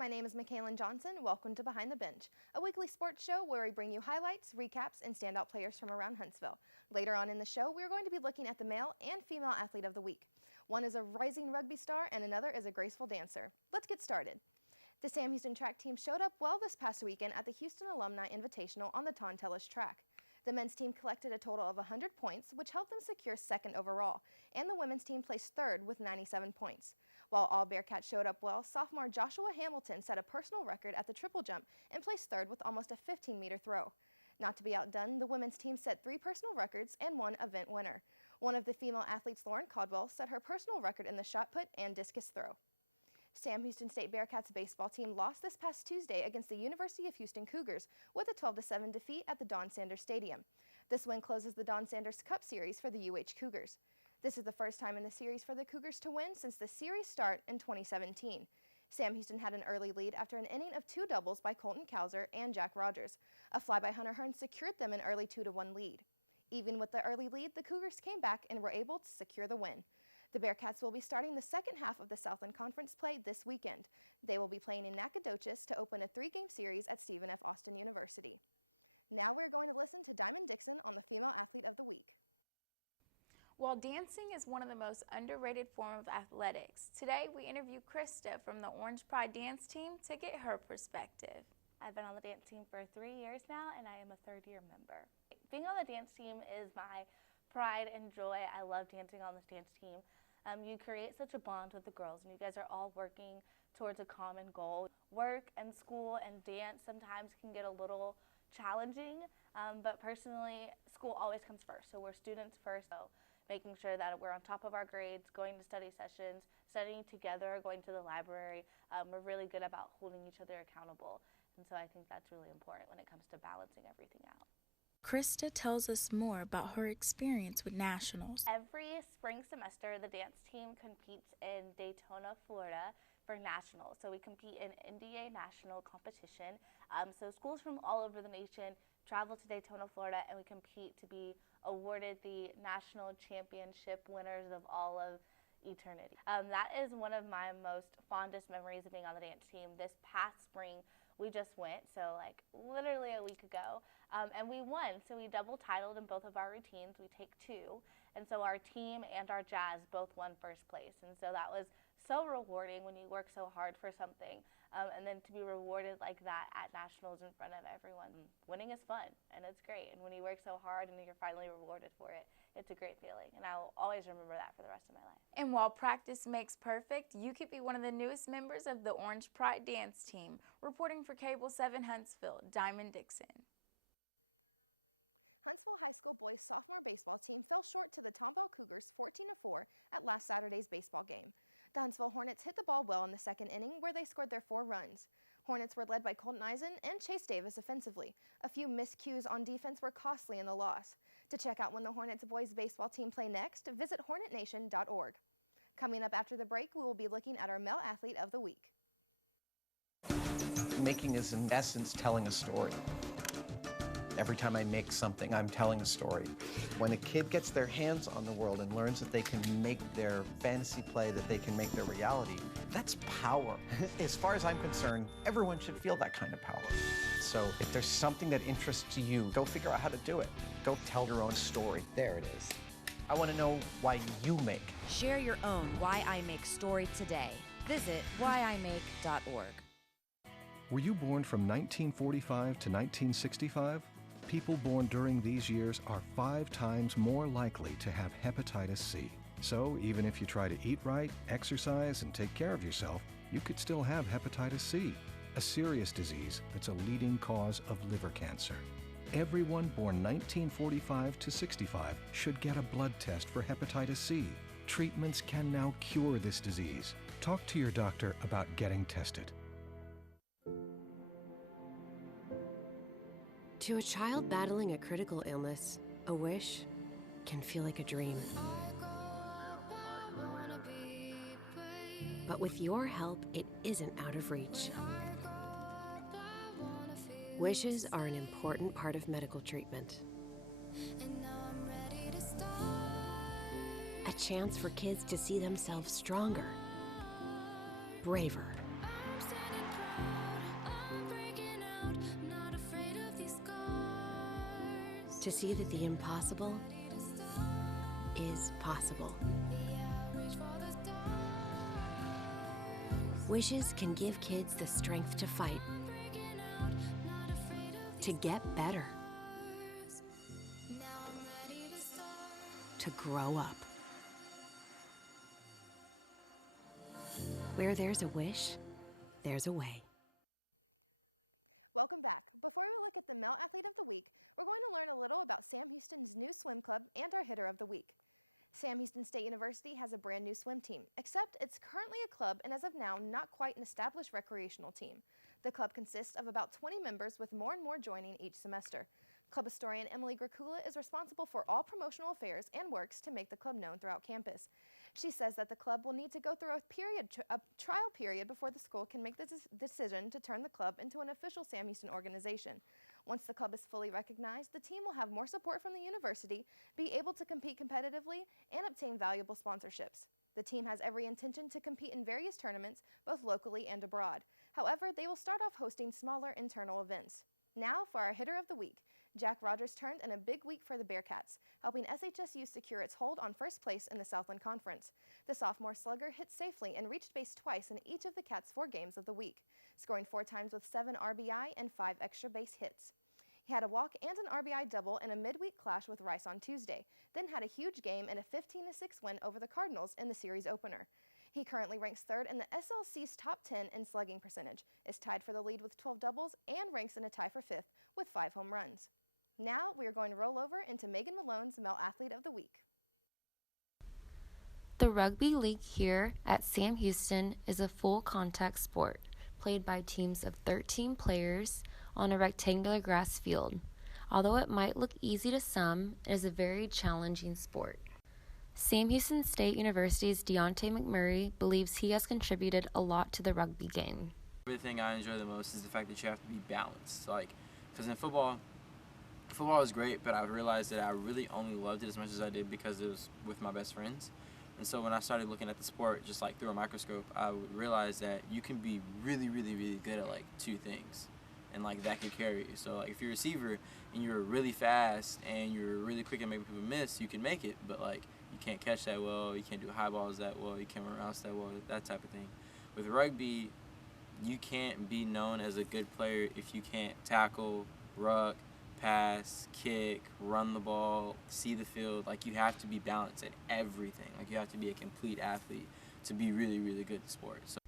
My name is Mikaelin Johnson. Welcome to Behind the Bench, a weekly sports show where we bring you highlights, recaps, and standout players from around Huntsville. Later on in the show, we're going to be looking at the male and female athlete of the week. One is a rising rugby star and another is a graceful dancer. Let's get started. The Sam Houston track team showed up well this past weekend at the Houston Alumni Invitational on the Tontellis track. The men's team collected a total of 100 points, which helped them secure second overall, and the women's team placed third with 97 points. While all Bearcats showed up well, sophomore Joshua Hamilton set a personal record at the triple jump and placed third with almost a 15-meter throw. Not to be outdone, the women's team set 3 personal records and 1 event winner. One of the female athletes, Lauren Caldwell, set her personal record in the shot put and discus throw. Sam Houston State Bearcats baseball team lost this past Tuesday against the University of Houston Cougars with a 12-7 defeat at the Don Sanders Stadium. This win closes the Don Sanders Cup Series for the UH Cougars. This is the first time in the series for the Cougars to win since the series start in 2017. Sam Houston had an early lead after an inning of 2 doubles by Colton Cowser and Jack Rogers. A fly by Hunter Hearn secured them an early 2-1 lead. Even with the early lead, the Cougars came back and were able to secure the win. The Bearcats will be starting the second half of the Southland Conference play this weekend. They will be playing in Nacogdoches to open a 3-game series at Stephen F. Austin University. Now we're going to listen to Diamond Dixon on the Female Athlete of the Week. Krista tells us more about her experience with nationals. Huntsville High School boys sophomore baseball team fell short to the Tomball Cougars 14-4 at last Saturday's baseball game. The Huntsville Hornets hit the ball well in the second inning where they scored their 4 runs. Hornets were led by Colton Eisen and Chase Davis offensively. A few miscues on defense were costly in the loss. To check out when the Hornets boys baseball team play next, visit hornetnation.org. Coming up after the break, we will be looking at our male athlete of the week. Making is in essence telling a story. Every time I make something, I'm telling a story. When a kid gets their hands on the world and learns that they can make their fantasy play, that they can make their reality, that's power. As far as I'm concerned, everyone should feel that kind of power. So if there's something that interests you, go figure out how to do it. Go tell your own story. There it is. I want to know why you make. Share your own Why I Make story today. Visit whyimake.org. Were you born from 1945 to 1965? People born during these years are 5 times more likely to have hepatitis C. So even if you try to eat right, exercise, and take care of yourself, you could still have hepatitis C, a serious disease that's a leading cause of liver cancer. Everyone born 1945 to 65 should get a blood test for hepatitis C. Treatments can now cure this disease. Talk to your doctor about getting tested. To a child battling a critical illness, a wish can feel like a dream. But with your help, it isn't out of reach. Wishes are an important part of medical treatment. A chance for kids to see themselves stronger, braver, to see that the impossible is possible. Wishes can give kids the strength to fight, to get better, to grow up. Where there's a wish, there's a way. Welcome back. Before we look at the Male Athlete of the Week, we're going to learn a little about Sam Houston's new swim club and our hitter of the week. Sam Houston State University has a brand new swim team, except it's currently a club and as of now not quite an established recreational team. The club consists of about 20 members with more and more joining each semester. Club historian Emily Gracula is responsible for all promotional affairs and works to make the club known throughout campus. She says that the club will need to go through a trial period before the school can make the decision to turn the club into an official Sam Houston organization. Once the club is fully recognized, the team will have more support from the university, be able to compete competitively, and obtain valuable sponsorships. The team has every intention to compete in various tournaments, both locally and abroad. However, they will start off hosting smaller internal events. Now for our hitter of the week. Jack Rogers turned in a big week for the Bearcats, helping SHSU secure its hold on first place in the Southland Conference. The sophomore slugger hit safely and reached base twice in each of the Cats' 4 games of the week, scoring 4 times with 7 RBI and 5 extra base hits. He had a walk and an RBI double in a midweek clash with Rice on Tuesday, then had a huge game and a 15-6 win over the Cardinals in the series opener. He currently ranks 3rd in the SLC's top 10 in slugging percentage, is tied for the lead with 12 doubles, and ranks in a tie for 5th with 5 home runs. Now we are going to roll over into Megan Malone's Male Athlete of the Week. The rugby league here at Sam Houston is a full contact sport played by teams of 13 players on a rectangular grass field. Although it might look easy to some, it is a very challenging sport. Sam Houston State University's Deontay McMurray believes he has contributed a lot to the rugby game. The thing I enjoy the most is the fact that you have to be balanced. Because in football was great, but I realized that I really only loved it as much as I did because it was with my best friends. And so when I started looking at the sport just like through a microscope, I would realize that you can be really, really, really good at like 2 things, and like that can carry you. So like if you're a receiver and you're really fast and you're really quick at making people miss, you can make it, but like you can't catch that well, you can't do high balls that well, you can't run routes that well, that type of thing. With rugby, you can't be known as a good player if you can't tackle, ruck, pass, kick, run the ball, see the field. Like you have to be balanced at everything. Like you have to be a complete athlete to be really, really good at sports.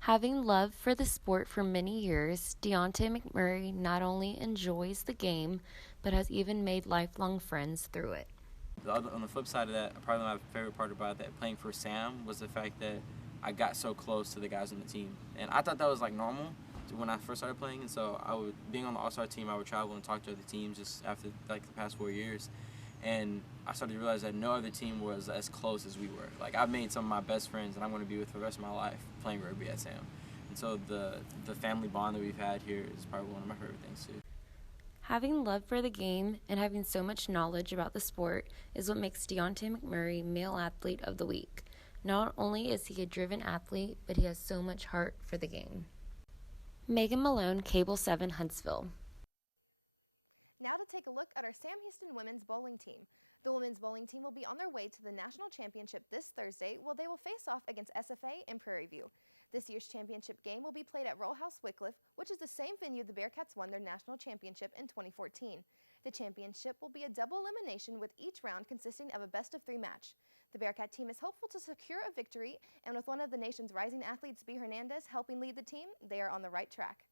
Having love for the sport for many years, Deontay McMurray not only enjoys the game, but has even made lifelong friends through it. On the flip side of that, probably my favorite part about that playing for Sam was the fact that I got so close to the guys on the team. And I thought that was like normal when I first started playing, and so being on the All-Star team, I would travel and talk to other teams just after like the past 4 years, and I started to realize that no other team was as close as we were. Like I've made some of my best friends and I'm going to be with for the rest of my life playing rugby at Sam, and so the family bond that we've had here is probably one of my favorite things too. Having love for the game and having so much knowledge about the sport is what makes Deontay McMurray Male Athlete of the Week. Not only is he a driven athlete, but he has so much heart for the game. Megan Malone, Cable 7, Huntsville. Now to take a look at our Sam Houston women's bowling team. The women's bowling team will be on their way to the national championship this Thursday, while they will face off against SFA in Prairie View. This year's championship game will be played at Roll House Wycliffe, which is the same venue the Bearcats won their national championship in 2014. The championship will be a double elimination with each round consisting of a best-of-3 match. The Bearcat team is hopeful to secure a victory, and with one of the nation's rising athletes, B. Hernandez, helping lead the team, they are on the right track.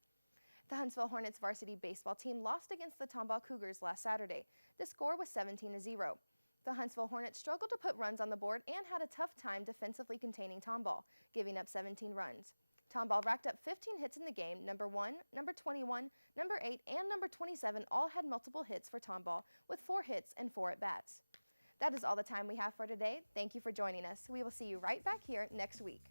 The Huntsville Hornets varsity baseball team lost against the Tomball Cougars last Saturday. The score was 17-0. The Huntsville Hornets struggled to put runs on the board and had a tough time defensively containing Tomball, giving up 17 runs. Tomball racked up 15 hits in the game. Number 1, number 21, number 8, and number 27 all had multiple hits for Tomball, with 4 hits and 4 at-bats. That is all the time we have for today. Thank you for joining us. We will see you right back here next week.